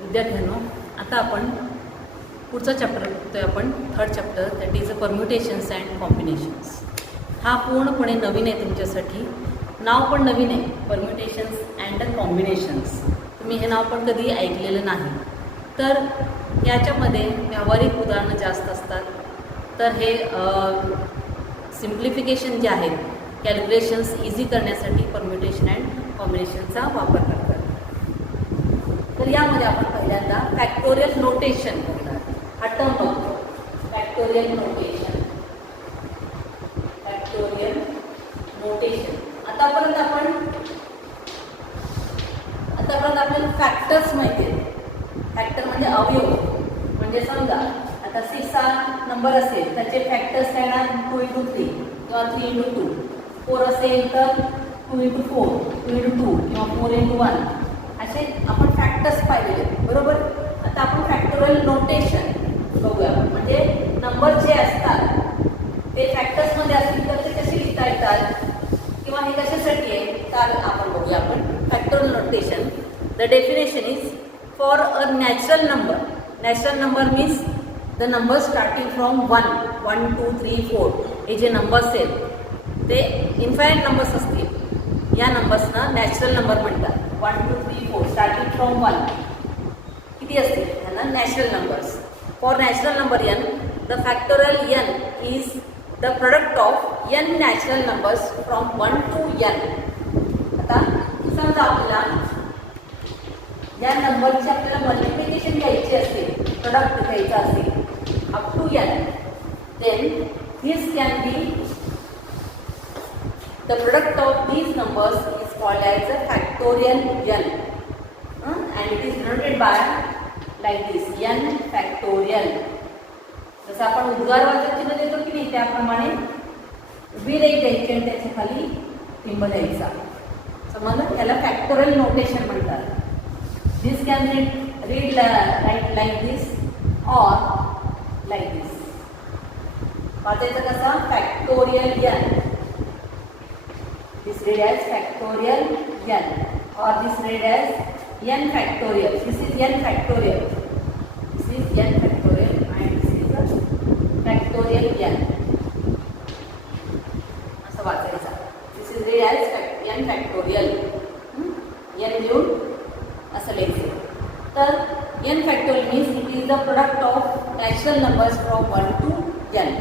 विद्यार्थ्यांनो, आता आपण पुढचा चॅप्टर बघतोय आपण third chapter, that is a permutations and combinations. हा पूर्णपणे नवीन आहे तुमच्यासाठी. नाव पण नवीन आहे, परम्युटेशन्स अँड कॉम्बिनेशन्स. तुम्ही हे नाव पण कधी ऐकलेलं नाही. तर याच्यामध्ये व्यावहारिक उदाहरणं जास्त असतात. तर हे सिम्प्लिफिकेशन जे आहेत, कॅल्क्युलेशन्स इझी करण्यासाठी परम्युटेशन अँड कॉम्बिनेशनचा वापर करतात. तर यामध्ये आपण पहिल्यांदा फॅक्टोरियल नोटेशन करणार. हा टर्म बघतो, फॅक्टोरियल नोटेशन. Factorial notation. आतापर्यंत आपल्याला फॅक्टर्स माहिती आहेत. फॅक्टर म्हणजे अवयव. म्हणजे समजा आता 6 हा नंबर असेल, त्याचे फॅक्टर्स काय ना 2 × 3 किंवा 3 × 2. 4 असेल तर 2 × 4, 2 × 2 किंवा 4 × 1. असे आपण फॅक्टर्स पाहिलेले, बरोबर. आता आपण फॅक्टोरियल नोटेशन बघूया. म्हणजे नंबर जे असतात ते फॅक्टर्समध्ये असतील तर ते कसे लिहिता येतात किंवा हे कशासाठी आहे तर आपण बघूया. आपण factorial notation, the definition is for a natural number. Natural number means the number starting from 1, 1, 2, 3, 4. हे जे नंबर्स आहेत ते इन्फायनाईट नंबर्स असतील. या नंबर्सना नॅचरल नंबर म्हणतात. 1, 2, 3, 4 स्टार्टिंग फ्रॉम 1 किती असतील त्यांना natural numbers. For natural number n, the factorial n is the product of n natural numbers from 1 to n. आता समजा आपल्याला या नंबरची आपल्याला मल्टिप्लिकेशन घ्यायची असेल, प्रोडक्ट घ्यायचा असेल up to n, then this can be the product of these numbers is called as a factorial n, and it is denoted by like this, n factorial. जसं आपण उद्गारवाचक चिन्ह देतो की नाही त्याप्रमाणे उभी रेघ द्यायची आणि त्याच्या खाली टिंब द्यायचा. समजलं? याला फॅक्टोरियल नोटेशन म्हणतात. दिस कॅन रीड लाईक दिस और लाईक दिस. वाचायचं कसा? Factorial n. This read as factorial n, or this read as n factorial. This is n factorial. This is n factorial and this is a factorial n. असं वाचायचं. This is read as n factorial. n लिहून असं लिहायचं. तर n factorial means it is the product of natural numbers from 1 to n.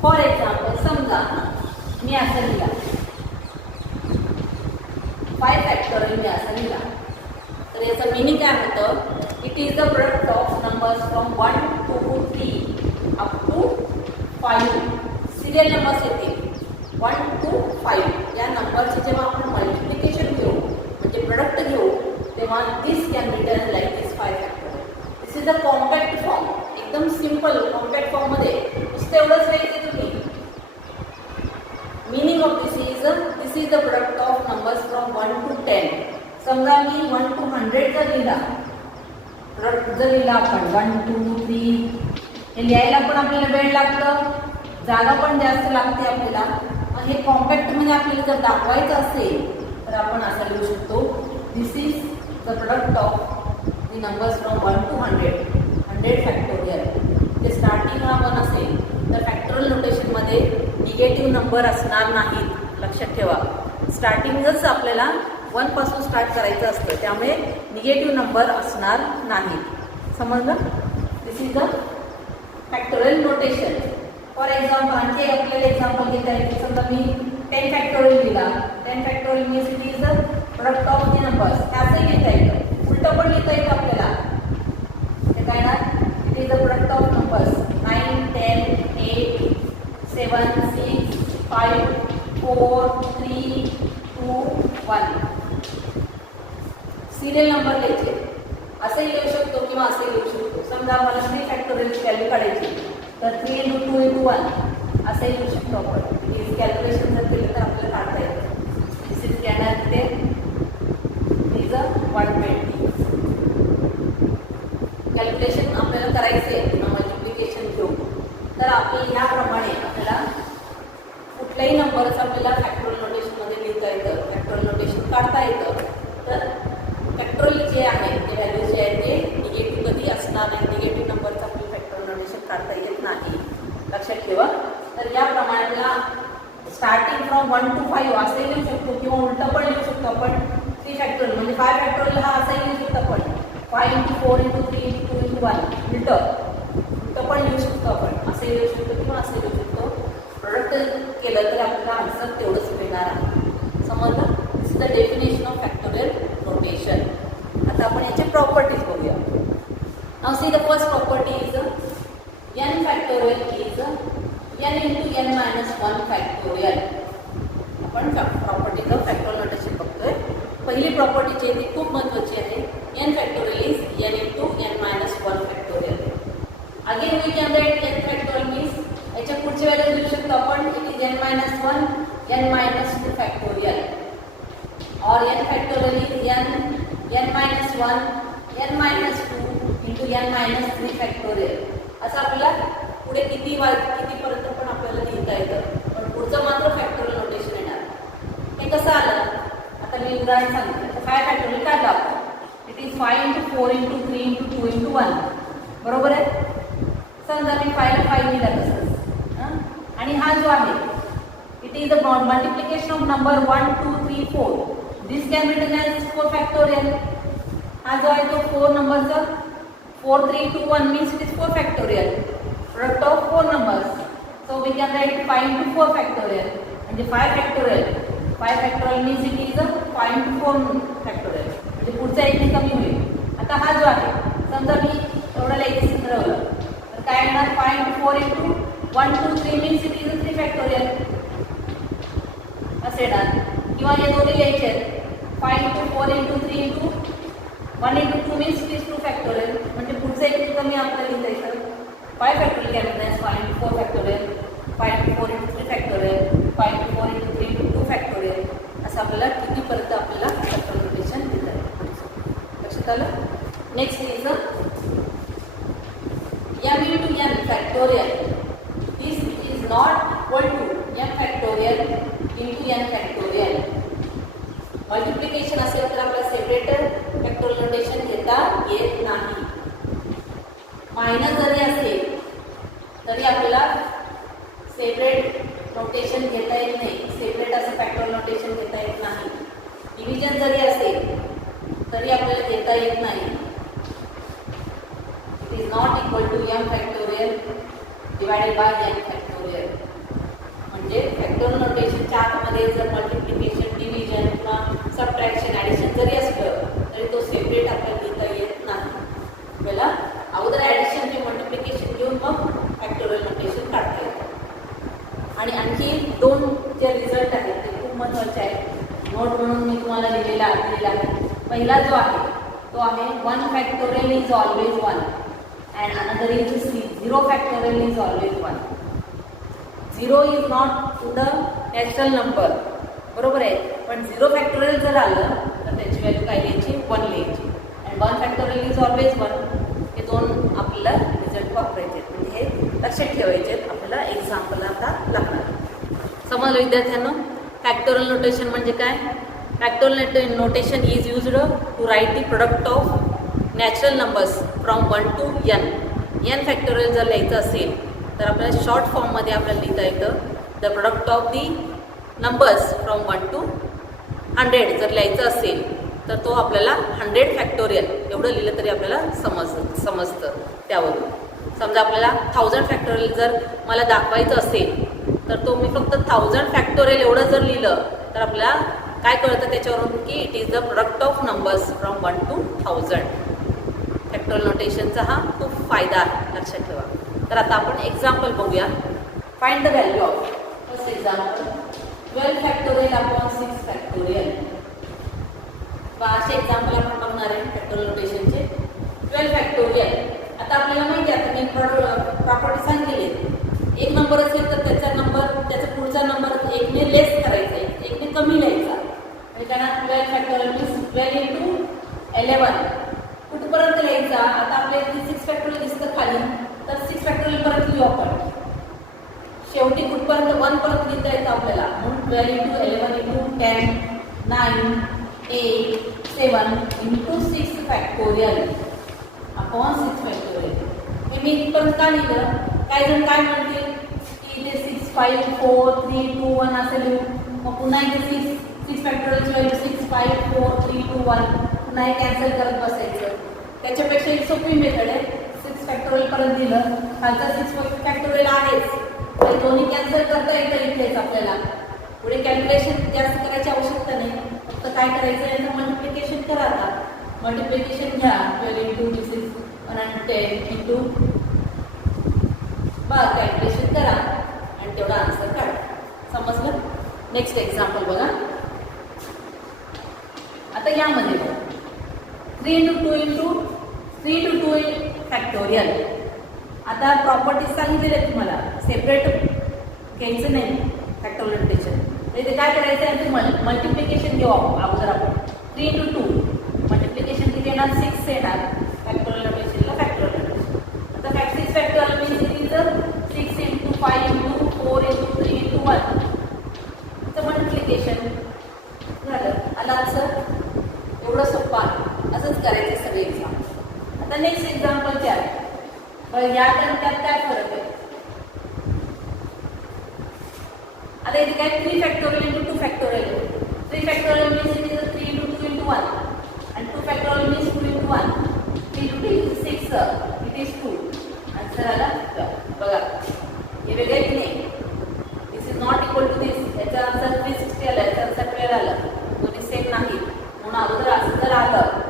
For example, समजा मी असं लिहिला 5 factorial मी असं लिहिला. तर याचं मिनिंग काय होतं? It is the product of numbers from 1 to 3 up to 5. Serial numbers येतील 1 to 5. या नंबरचे जेव्हा आपण मल्टिप्लिकेशन घेऊ म्हणजे प्रोडक्ट घेऊ तेव्हा this can return like this 5 factorial. This is the compact form. एकदम सिम्पल कॉम्पॅक्ट फॉर्ममध्ये नुसतं एवढंच लिहायचं तुम्ही. Meaning of this is the product of numbers from 1 to 10. समजा मी 1 to 100 जर लिहिला, प्रोडक्ट जर लिहिला आपण 1, 2, 3, हे लिहायला पण आपल्याला वेळ लागतं, जागा पण जास्त लागते आपल्याला. मग हे कॉम्पॅक्ट म्हणजे आपल्याला जर दाखवायचं असेल तर आपण असं लिहू शकतो. This is the product of the numbers from 1 to 100 factorial. ते स्टार्टिंग हा 1 असेल तर फॅक्टोरियल नोटेशनमध्ये निगेटिव्ह नंबर असणार नाहीत. लक्षात ठेवा, स्टार्टिंगच आपल्याला 1 पासून स्टार्ट करायचं असतं, त्यामुळे निगेटिव्ह नंबर असणार नाहीत. समजलं? This is the factorial notation. For example आणखी आपल्याला एक्झाम्पल घेता येईल. समजा मी 10 फॅक्टोरियल लिहिला. 10 factorial means it is the product of the numbers. असंही लिहिता येतं, उलटं पण लिहिता येतं आपल्याला. हे काय ना, it is the product of numbers 9, 10, 8, 7, 6, 5, 4, 3, 2, 1. Serial number लिहायचे. असंही लिहू शकतो किंवा असंही लिहू शकतो. समजा मला 3 फॅक्टोरियलची व्हॅल्यू काढायची तर 3 × 2 × 1 असंही लिहू शकतो आपण. हे कॅल्क्युलेशन जर केलं तर आपल्याला काढता येतं. दिस इज कॅनर ते इज 120. कॅल्क्युलेशन आपल्याला करायचे आहे मल्टिप्लिकेशन घेऊन. तर आपल्याला ह्याप्रमाणे आपल्याला कुठल्याही नंबरचं आपल्याला फॅक्टोरियल नोटेशनमध्ये लिहिता येतं, फॅक्टोरियल नोटेशन काढता येतं. तर फॅक्टोरियल जे आहे ते व्हॅल्यू जे आहे ते आपल्याला स्टार्टिंग फ्रॉम 1 to 5 असे लिहू शकतो किंवा उलट पण लिहू शकतो आपण 3 फॅक्टोरियल म्हणजे 5 फॅक्टोरियल हा असाही लिहू शकतो आपण 5 into 4 into 3 into 2 into 1 उलट पण लिहू शकतो आपण असे लिहू शकतो किंवा असे लिहू शकतो. प्रोडक्ट केलं तर आपल्याला आन्सर तेवढंच मिळणार आहे. समजलं? This is the definition of factorial notation. आता आपण याचे प्रॉपर्टीज बघूया. Now see the first property is n factorial is n into n minus 1 factorial. आपण प्रॉपर्टीज ऑफ फॅक्टोरियल नोटेशन बघतोय. पहिली प्रॉपर्टी ती खूप महत्त्वाची आहे. n factorial is n into n minus 1 factorial. Again we can write n factorial means याच्या पुढचे value लिहू शकतो आपण. It is n minus 1 n minus 2 factorial और n factorial is n minus 1 n minus 2 into n minus 3 factorial. असं आपल्याला पुढे कितीपर्यंत पण आपल्याला लिहिता येतं. पण पुढचं मात्र फॅक्टोरियल नोटेशन येणार. हे कसं आलं आता मी उदाहरण सांगितलं. 5 फॅक्टोरियल काय दाखवतो. It is 5 into 4 into 3 into 2 into 1. बरोबर आहे. समजा मी 5 लिहिला तसंच आणि हा जो आहे it is the multiplication of number 1 2 3 4. This can be written as 4 factorial. हा जो आहे तो 4 नंबरचा 4 3 2 1 means it is 4 factorial. Product of 4 numbers. So we can write 5 into 4 factorial. म्हणजे 5 factorial. 5 factorial means it is 5 into 4 factorial. म्हणजे पुढचा एक कमी होईल. आता हा जो आहे समजा मी एवढं लिहायचं ठरवलं तर काय येणार 5 into 4 into 1 2 3 means it is 3 factorial. असे येणार. किंवा हे दोन्ही लिहायचे आहेत 5 into 4 into 3 into 1 into 2 means it is 2 factorial. म्हणजे पुढचं एक कमी आपल्याला लिहिता येतं 5 factorial can be written as 5 into 4 factorial, 5 into 4 into 3 factorial, 5 into 4 into 3 into 2 factorial. असं आपल्याला कितीपर्यंत आपल्याला फॅक्टोरियल नोटेशन लिहिता येतं. लक्षात आलं? Next is m into n factorial. This is not equal to m factorial into n factorial. Multiplication असेल तर आपल्याला सेपरेट फॅक्टोरियल नोटेशन घेता येत नाही. मायनस जरी असेल तरी आपल्याला सेपरेट नोटेशन घेता येत नाही. सेपरेट असं फॅक्टोरियल नोटेशन घेता येत नाही. डिव्हिजन जरी असेल तरी आपल्याला घेता येत नाही. It is not equal to m factorial divided by n factorial. म्हणजे फॅक्टोरियल नोटेशनच्या आतमध्ये जर मल्टिप्लिकेशन डिव्हिजन किंवा सबट्रॅक्शन ॲडिशन जरी असलं तरी तो सेपरेट आपल्याला लिहिता येत नाही. आपल्याला अगोदर ॲडिशन किंवा मल्टिप्लिकेशन घेऊन मग फॅक्टोरियल नोटेशन काढता येतं. आणि आणखी 2 जे रिझल्ट आहेत ते खूप महत्त्वाचे आहेत. नोट म्हणून मी तुम्हाला दिलेला आहे. पहिला जो आहे तो आहे 1 factorial is always 1 and another is 0 factorial is always 1. 0 is not to the natural number. बरोबर आहे. पण 0 फॅक्टोरियल जर आलं तर त्याची व्हॅल्यू काय लिहायची 1 लिहायची. And 1 factorial is always 1. हे 2 आपल्याला रिझल्ट वापरायचे आहेत. म्हणजे हे लक्षात ठेवायचे आहेत. आपल्याला एक्झाम्पल आता लागणार. समजलं विद्यार्थ्यांना? फॅक्टोरियल नोटेशन म्हणजे काय? Factorial notation is used to write the product of natural numbers from 1 to n. n factorial जर लिहायचं असेल तर आपल्याला शॉर्ट फॉर्ममध्ये आपल्याला लिहिता येतं the product of the numbers from 1 to 100 जर लिहायचं असेल तर तो आपल्याला 100 फॅक्टोरियल एवढं लिहिलं तरी आपल्याला समजतं त्यावरून. समजा आपल्याला 1000 फॅक्टोरियल जर मला दाखवायचं असेल तर तो मी फक्त 1000 फॅक्टोरियल एवढं जर लिहिलं तर आपल्याला काय कळतं त्याच्यावरून की it is the product of numbers from 1 to 1000. Factorial नोटेशनचा हा खूप फायदा आहे. लक्षात ठेवा. तर आता आपण एक्झाम्पल बघूया. Find the value of first example 12 factorial upon 6 factorial. असे एक्झाम्पल आपण बघणार आहे फॅक्टोरियल नोटेशनचे. 12 फॅक्टोरियल. आता आपल्याला माहिती आहे आता मी प्रॉपर्टी सांगितली. एक नंबर असेल तर त्याचा पुढचा नंबर 1 ने लेस करायचा आहे, 1 ने कमी लिहायचा. आणि त्यांना 12 फॅक्टोरियल मीन्स 12 into 11 कुठपर्यंत लिहायचा. आता आपल्याला 6 फॅक्टोरियल दिसतं खाली तर 6 फॅक्टोरियल परत लिहू आपण. शेवटी कुठपर्यंत 1 पर्यंत लिहिता येतं आपल्याला. म्हणून 12 into 11 into 10 9 8 7 into 6 factorial upon 6 factorial. हे मी इथपर्यंत का लिहिलं? काही जण काय म्हणतील की इथे 6 5 4 3 2 1 असं लिहू. मग पुन्हा इथे 6 फॅक्टोरियलची व्हॅल्यू 6 5 4 3 2 1 पुन्हा हे कॅन्सल करत बसायचं. त्याच्यापेक्षा एक सोपी मेथड आहे. 6 फॅक्टोरियल परत दिलं, खालचा 6 फॅक्टोरियल आहेच, तर दोन्ही कॅन्सल करता येतं इथेच आपल्याला. पुढे कॅल्क्युलेशन जास्त करायची आवश्यकता नाही, फक्त काय करायचं याचं मल्टिप्लिकेशन करा. आता मल्टिप्लिकेशन घ्या 12 इंटू दिस इज 110 इंटू बघा कॅल्क्युलेशन करा आणि तेवढा आन्सर काढा. समजलं? नेक्स्ट एक्झाम्पल बघा. आता यामध्ये 3 इंटू 2 इंटू 3 इंटू 2 फॅक्टोरियल. आता प्रॉपर्टीज सांगितलेले आहेत तुम्हाला, सेपरेट घ्यायचं नाही फॅक्टोरियल नोटेशन. तर इथे काय करायचं आहे, मल्टिप्लिकेशन घेऊ अगोदर आपण. 3 इंटू 2 मल्टिप्लिकेशन किती येणार, 6 येणार. फॅक्टोरियल नोटेशनला फॅक्टोरियल नोटेशन. आता 6 फॅक्टोरियल मीन्स इथं 6 इंटू 5 इंटू 4 इंटू 3 इंटू 1 चं मल्टिप्लिकेशन झालं. आला आन्सर? एवढं सोपं आहे. असंच करायचं सगळे एक्झाम्पल. आता नेक्स्ट एक्झाम्पल काय आहे, या आणि त्यात काय फरक आहे. आता इथे काय 3 factorial into 2 factorial. 3 factorial means it is 3 into 2 into 1 आणि 2 factorial means 2 into 1. 3 into 2 is 6 it is 2. Answer आला बघा. हे वेगळे की नाही, दिस इज नॉट इक्वल टू दिस. याचा आन्सर 360 आला, याचा आन्सर 12 आला. दोन्ही सेम नाही म्हणून अगोदर असं जर आलं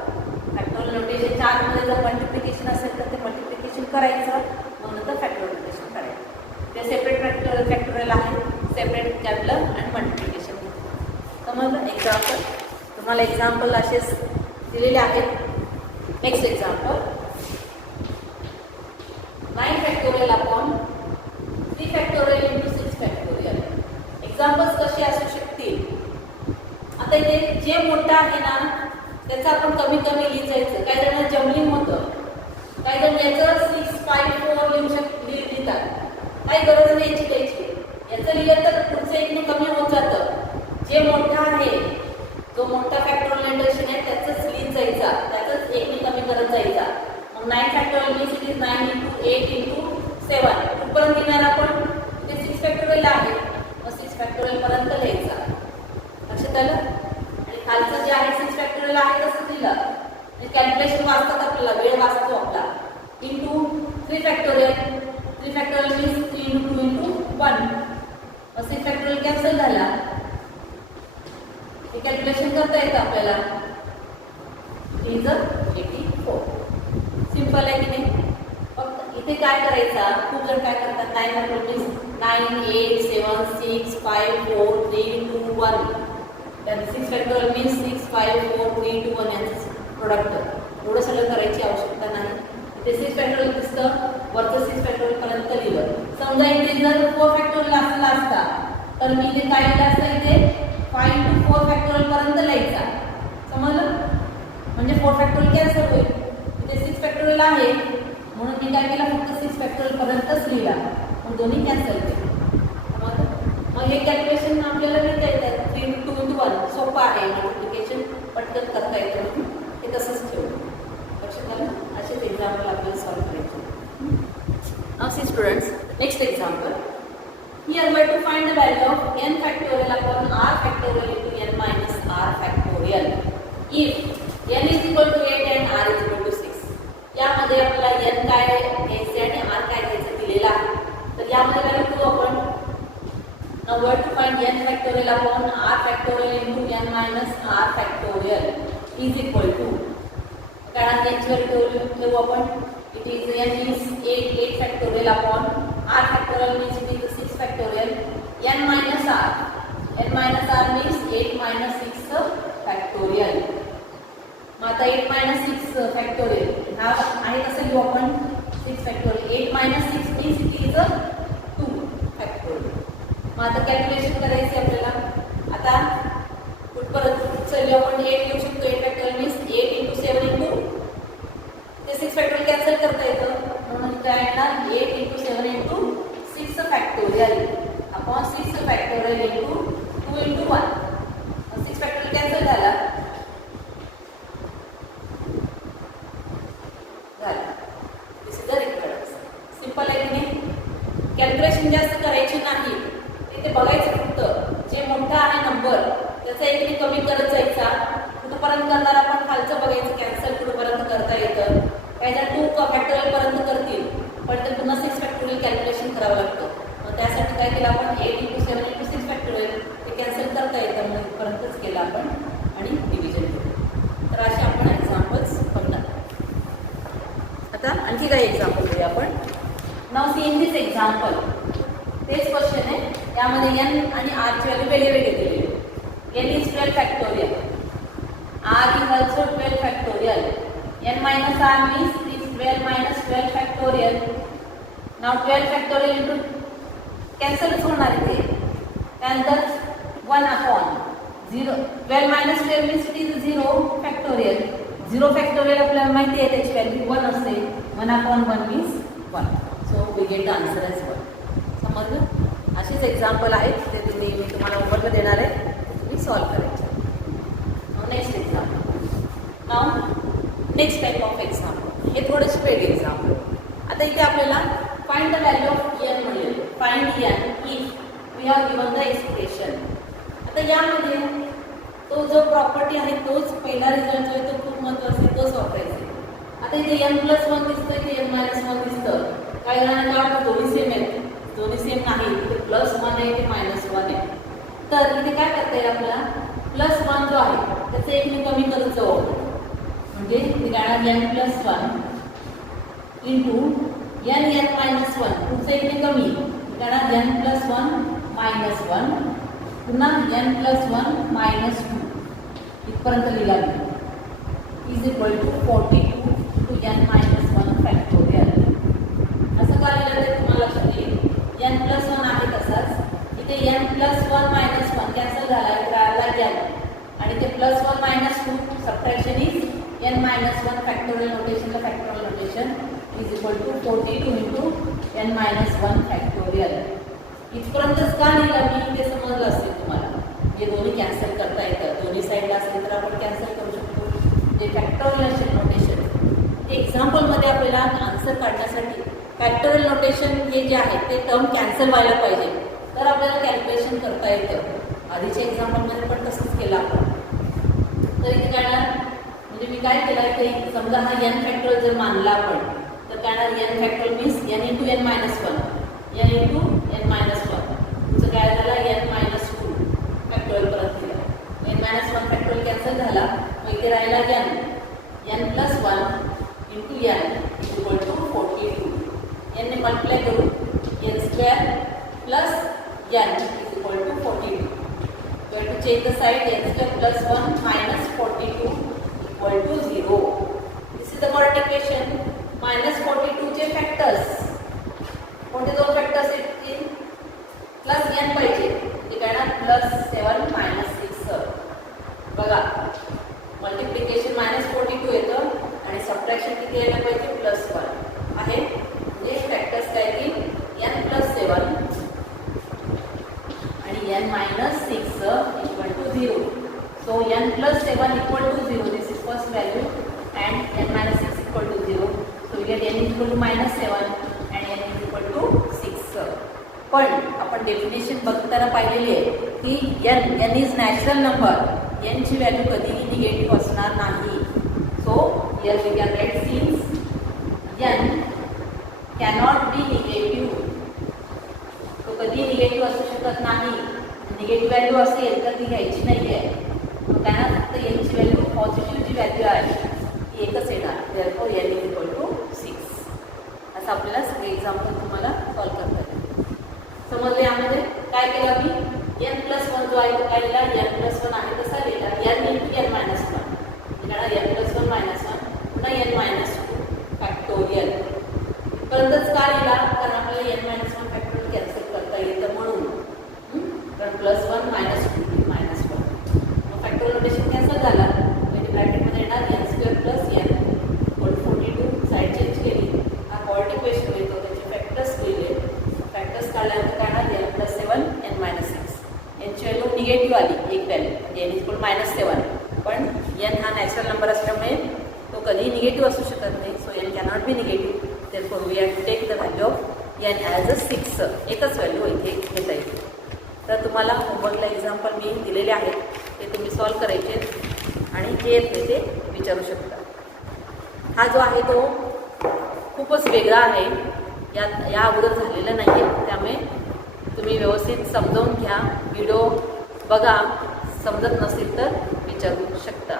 फॅक्टोरियल नोटेशन 4 मध्ये जर मल्टिप्लिकेशन असेल तर ते मल्टिप्लिकेशन करायचं, मग नंतर फॅक्टोरियल नोटेशन करायचं. ते सेपरेट फॅक्टोरियल आहे, सेपरेट कॅपलं आणि मल्टिप्लिकेशन. समजलं? एक्झाम्पल तुम्हाला एक्झाम्पल असेच दिलेले आहेत. Next example 9 factorial upon 3 factorial into 6 factorial. Examples कसे असू शकतील. आता इथे जे मोठं आहे ना त्याचं आपण कमी कमी लिहायचं. काही जण जमलिंग होतं, काही जण याचं 6 5 4 लिहितात. काही गरज नाही याची लिहायची. याचं लिहिलं तर पुढचं एकने कमी होत जातं. जे मोठं आहे, जो मोठा फॅक्टोरियल नोटेशन आहे त्याचंच लिहित जायचा, त्याचंच एकने कमी करत जायचा. मग 9 factorial means it is 9 into 8 into 7 कुठपर्यंत लिहिणार आपण. इथे 6 फॅक्टोरियल आहे, मग 6 फॅक्टोरियल पर्यंत लिहायचा. लक्षात आलं? आणि खालचं जे आहे 6 फॅक्टोरियल आहे तसं दिलं. कॅल्क्युलेशन वाचतात आपल्याला, वेळ वाचतो आपला. Into 3 factorial. 3 factorial means 3 into 2 into 1. मग 6 फॅक्टोरियल कॅन्सल झाला. हे कॅल्क्युलेशन करता येतं आपल्याला. इज 84. सिंपल आहे की नाही. फक्त इथे काय करायचा, खूप जण काय करतात 9 फॅक्टोरियल 9 8 7 6 5 4 3 2 1. त्यात 6 फॅक्टोरियल मीन्स 6 5 4 3 2 1 यांचं प्रोडक्ट. एवढं सगळं करायची आवश्यकता नाही. इथे 6 फॅक्टोरियल दिसतं, वरचं 6 फॅक्टोरियल पर्यंत लिहिलं. समजा इथे जर 4 फॅक्टोरियल असला असता तर मी इथे काय लिहिलं असतं, इथे 5 इंटू 4 फॅक्टोरियल पर्यंत लिहायचा. समजलं? म्हणजे 4 फॅक्टोरियल कॅन्सल होईल. इथे 6 फॅक्टोरियल आहे म्हणून मी काय केलं, फक्त 6 फॅक्टोरियल पर्यंतच लिहिला, मग दोन्ही कॅन्सल केले. मग हे कॅल्क्युलेशन आपल्याला लिहिता येतात. 3 इंटू 2 इंटू 1 सोपं आहे. मल्टिप्लिकेशन पटकन करता येतं, हे तसंच ठेवलं. लक्षात आलं? असेच एक्झाम्पल आपल्याला सॉल्व्ह करायचे. Now see students, next example. Here we are to find the value of n factorial upon r factorial into n minus r factorial. If n is equal to 8 and r is equal to 6. यामध्ये आपल्याला n काय घ्यायचे आणि r काय घ्यायचं दिलेलं आहे. तर यामध्ये व्हॅल्यू ठेवू आपण. Now we are to find n factorial upon r factorial into n minus r factorial is equal to. कारण n ची व्हॅल्यू ठेवू आपण. It is n is 8 factorial upon r factorial means it is 6 factorial. n minus r. n minus r means 8 minus 6 factorial. मग आता 8 minus 6 factorial हा आहे कसं लिहू आपण 6 factorial. 8 minus 6 means it is 2 factorial. मग आता कॅल्क्युलेशन करायचे आपल्याला. आता कुठपर्यंत लिहू आपण 8 लिहू शकतो. 8 factorial means 8 into 7 into ते 6 फॅक्टोरियल कॅन्सल करता येतं म्हणून काय येणार 8 into 7 into 6 factorial upon 6 factorial into 2 into 1. 6 factorial cancel झाला. दिस इज द रिक्वायर्ड. सिंपल आहे की नाही. कॅल्क्युलेशन जास्त करायची नाही. कुठपर्यंत करणार आपण, खालचं बघायचं कॅन्सल कुठपर्यंत करता येतं. काही जण 2 फॅक्टोरियल पर्यंत करतील, पण ते पुन्हा 6 फॅक्टोरियल कॅल्क्युलेशन करावं लागतं. मग त्यासाठी काय केलं आपण, 8 × 7 × 6 फॅक्टोरियल ते कॅन्सल करता येतं म्हणून इथपर्यंतच केलं आपण आणि डिव्हिजन केलं. तर असे आपण एक्झाम्पल्स बघणार. आता आणखी काही एक्झाम्पल घेऊया आपण. नाव सी इन दिस एक्झाम्पल तेच क्वेश्चन आहे, त्यामध्ये n आणि r ची व्हॅल्यू वेगळे वेगळे दिलेले. n is 12 factorial, r is also 12 factorial, n minus r means is 12 minus 12 factorial. Now 12 factorial into cancel होणार इथे. त्यानंतर 1 upon 0, 12 minus 12 means it is 0 factorial. 0 factorial आपल्याला माहिती आहे त्याची व्हॅल्यू 1 असते. 1 upon 1 means 1. So we get the answer as 1. समजलं? असेच एक्झाम्पल आहेत ते मी तुम्हाला होमवर्क देणार आहे, ते तुम्ही सॉल्व करायचे. Next example. नाव नेक्स्ट टाईप ऑफ एक्झाम्पल, हे थोडेसे पेड एक्झाम्पल. आता इथे आपल्याला find the value of n म्हणजे find n if we have given the expression. आता यामध्ये तो जो प्रॉपर्टी आहे तोच पहिला रिझल्ट जो आहे तो खूप महत्त्वाचा आहे, तोच वापरायचा आहे. आता इथे n+1 दिसतं, इथे n-1 दिसतं. काय करणार, दोन्ही सेम आहेत, दोन्ही सेम नाही. इथे +1 आहे, इथे -1 आहे. तर इथे काय करता येईल आपल्याला, +1 जो आहे त्याचं एक मी कमी करत जाऊ, म्हणजे इथे काय n+1 इंटू n-1 पुढचं एक मी कमी काय n+1 -1 पुन्हा n+1 -2 इथपर्यंत लिहिला is equal to 42 to n-1 factorial. असं का लिहिलं ते तुम्हाला लक्षात येईल. n+1 आहे तसाच, इथे n+1 -1 कॅन्सल झाला, इथे आला n आणि ते +1 -2 सबट्रॅक्शन इज n-1 फॅक्टोरियल नोटेशनला factorial notation is equal to 42 into n-1 factorial. इथपर्यंतच का लिहिलं मी ते समजलं असेल तुम्हाला. हे दोन्ही कॅन्सल करता येतं, दोन्ही साईडला असेल तर आपण कॅन्सल करू शकतो. जे फॅक्टोरियल नोटेशन एक्झाम्पलमध्ये आपल्याला आन्सर काढण्यासाठी फॅक्टोरियल नोटेशन हे जे आहे ते टर्म कॅन्सल व्हायला पाहिजे, तर आपल्याला कॅल्क्युलेशन करता येतं. आधीच्या एक्झाम्पलमध्ये पण तसंच केलं आपण. तर इथे काय म्हणजे मी काय केलं, इथे समजा हा n फॅक्टोरियल जर मानला आपण, तर काय n factorial means n into n-1 n into n-1 तुमचं काय झालं n-2 फॅक्टोरियल परत दिला. n-1 फॅक्टोरियल कॅन्सल झाला, मग इथे राहिला n+1 into n equal to 42. n ने मल्टिप्लाय करू n² plus n is equal to 42. You have to change the side, n² plus 1 minus 42 equal to 0. This is the correct equation. Minus 42 चे factors कोणते दोन factors येतील, plus n पाहिजे, म्हणजे काय ना +7 -6. बघा मल्टिप्लिकेशन -42 येतं आणि सबट्रॅक्शन किती यायला पाहिजे, +1 आहे. म्हणजे फॅक्टर्स काय येतील, n+7 आणि n-6 equal to 0. So n+7 equal to 0. This is first value and n-6 equal to 0. So we get n is equal to -7 and n is equal to 6. पण आपण डेफिनेशन बघताना पाहिलेली आहे की n is natural number. n ची value कधीही negative असणार नाही. So here we can write since n cannot be negative, तो कधी निगेटिव्ह असू शकत नाही. निगेटिव्ह व्हॅल्यू असेल तर ती घ्यायची नाही आहे. त्यांना फक्त n ची व्हॅल्यू पॉझिटिव्ह जी व्हॅल्यू आहे ती एकच येणार. Therefore n is equal to 6. असं आपल्याला सगळे एक्झाम्पल तुम्हाला सॉल्व करता येईल. समजले यामध्ये काय केलं मी, n+1 जो आहे तो काय लिहिला, n+1 आहे तसा लिहिला n इंटू n-1 n+1 -1 पुन्हा n-2 फॅक्टोरियल. परंतच का लिहिला, कारण आपल्याला n-1 फॅक्टोरियल कॅन्सल करता येतं म्हणून. कारण +1 -2 -1 मग फॅक्टोरियल नोटेशन कॅन्सल झाला, म्हणजे ब्रॅकेटमध्ये येणार n² plus n equal 42. Side change केली, हा क्वाड्रॅटिक इक्वेशन येतो, त्याचे फॅक्टर्स लिहिले. फॅक्टर्स काढल्यानंतर काय येणार n+7 n-6. यांची व्हॅल्यू निगेटिव्ह आली, एक व्हॅल्यू म्हणजे n इक्वल -7. पण n हा नॅचरल नंबर असल्यामुळे तो कधीही निगेटिव्ह असू शकत नाही. So n cannot be negative. Therefore we have to take the value of n as a 6. एकच व्हॅल्यू इथे घेता येईल. तर तुम्हाला होमवर्कला एक्झाम्पल मी दिलेले आहेत, ते तुम्ही सॉल्व करायचे. आणि जे येत नाही ते विचारू शकता. हा जो आहे तो खूपच वेगळा आहे, या अगोदर झालेलं नाही आहे, त्यामुळे तुम्ही व्यवस्थित समजावून घ्या. व्हिडिओ बघा, समजत नसेल तर विचारू शकता.